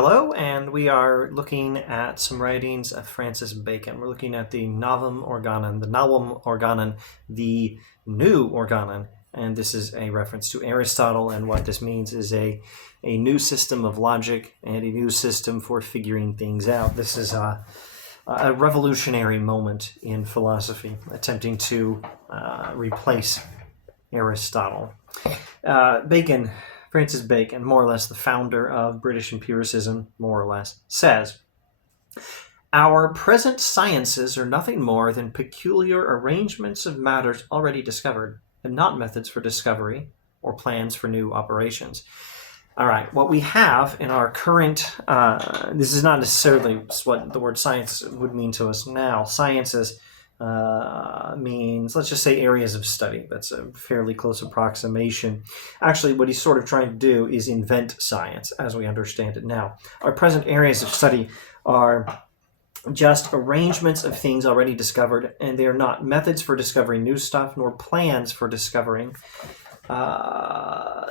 Hello, and we are looking at some writings of Francis Bacon. We're looking at the Novum Organon, the New Organon, and this is a reference to Aristotle, and what this means is a new system of logic and a new system for figuring things out. This is a revolutionary moment in philosophy, attempting to replace Aristotle. Francis Bacon, more or less the founder of British empiricism, more or less, says, "Our present sciences are nothing more than peculiar arrangements of matters already discovered, and not methods for discovery or plans for new operations." All right, what we have in our current, this is not necessarily what the word science would mean to us now. Sciences means, let's just say, areas of study. That's a fairly close approximation. Actually, what he's sort of trying to do is invent science as we understand it now. Our present areas of study are just arrangements of things already discovered, and they are not methods for discovering new stuff, nor plans for discovering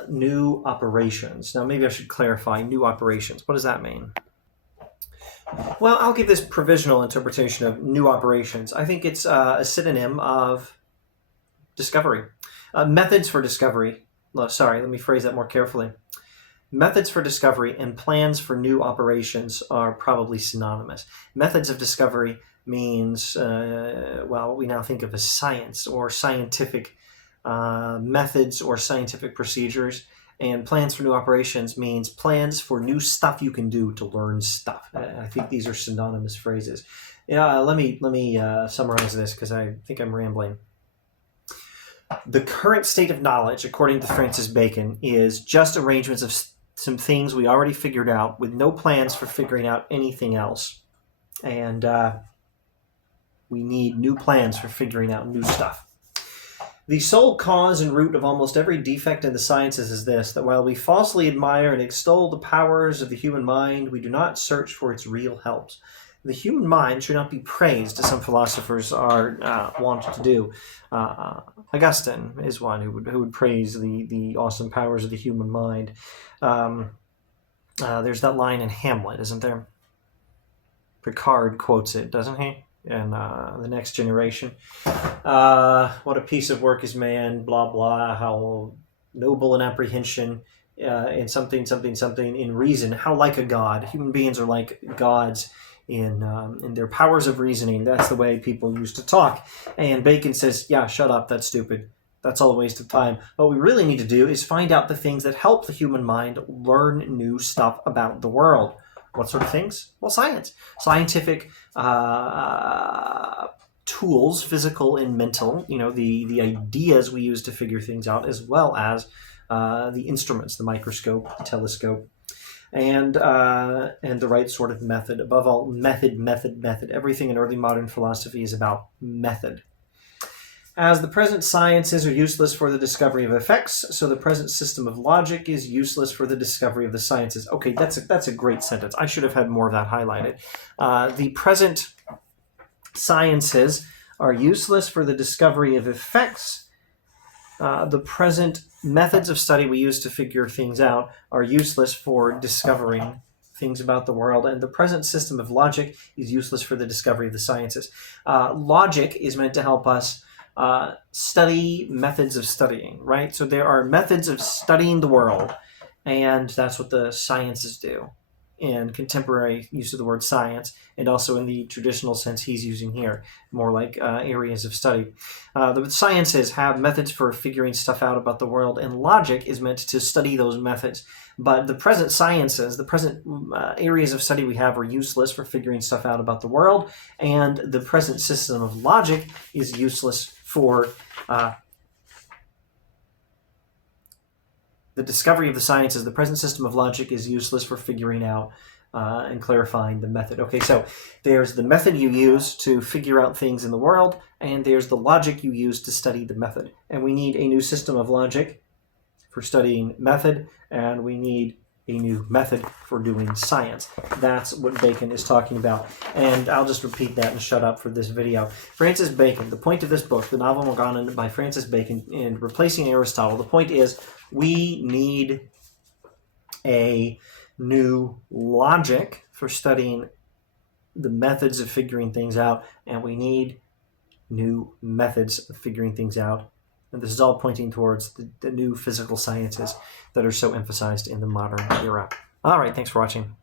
new operations. Now, maybe I should clarify new operations. What does that mean? Well, I'll give this provisional interpretation of new operations. I think it's a synonym of discovery. Methods for discovery. Sorry, let me phrase that more carefully. Methods for discovery and plans for new operations are probably synonymous. Methods of discovery means, what we now think of as science or scientific methods or scientific procedures. And plans for new operations means plans for new stuff you can do to learn stuff. I think these are synonymous phrases. Let me summarize this because I think I'm rambling. The current state of knowledge, according to Francis Bacon, is just arrangements of some things we already figured out with no plans for figuring out anything else. And we need new plans for figuring out new stuff. The sole cause and root of almost every defect in the sciences is this, that while we falsely admire and extol the powers of the human mind, we do not search for its real helps. The human mind should not be praised, as some philosophers are wanted to do. Augustine is one who would praise the awesome powers of the human mind. There's that line in Hamlet, isn't there? Picard quotes it, doesn't he? And the next generation. What a piece of work is man, blah, blah, how noble in apprehension, in something, in reason, how like a god. Human beings are like gods in their powers of reasoning. That's the way people used to talk. And Bacon says, yeah, shut up, that's stupid. That's all a waste of time. What we really need to do is find out the things that help the human mind learn new stuff about the world. What sort of things? Well, science. Scientific tools, physical and mental, the ideas we use to figure things out, as well as the instruments, the microscope, the telescope, and the right sort of method. Above all, method. Everything in early modern philosophy is about method. As the present sciences are useless for the discovery of effects, so the present system of logic is useless for the discovery of the sciences. Okay, that's a great sentence. I should have had more of that highlighted. The present sciences are useless for the discovery of effects. The present methods of study we use to figure things out are useless for discovering things about the world, and the present system of logic is useless for the discovery of the sciences. Logic is meant to help us study methods of studying, right? So there are methods of studying the world, and that's what the sciences do in contemporary use of the word science, and also in the traditional sense he's using here, more like areas of study. The sciences have methods for figuring stuff out about the world, and logic is meant to study those methods. But the present sciences, the present areas of study we have are useless for figuring stuff out about the world, and the present system of logic is useless for the discovery of the sciences. The present system of logic is useless for figuring out and clarifying the method. Okay, so there's the method you use to figure out things in the world, and there's the logic you use to study the method. And we need a new system of logic for studying method, and we need a new method for doing science. That's what Bacon is talking about. And I'll just repeat that and shut up for this video. Francis Bacon, the point of this book, The Novum Organon by Francis Bacon, and replacing Aristotle, the point is we need a new logic for studying the methods of figuring things out, and we need new methods of figuring things out. And this is all pointing towards the new physical sciences that are so emphasized in the modern era. All right, thanks for watching.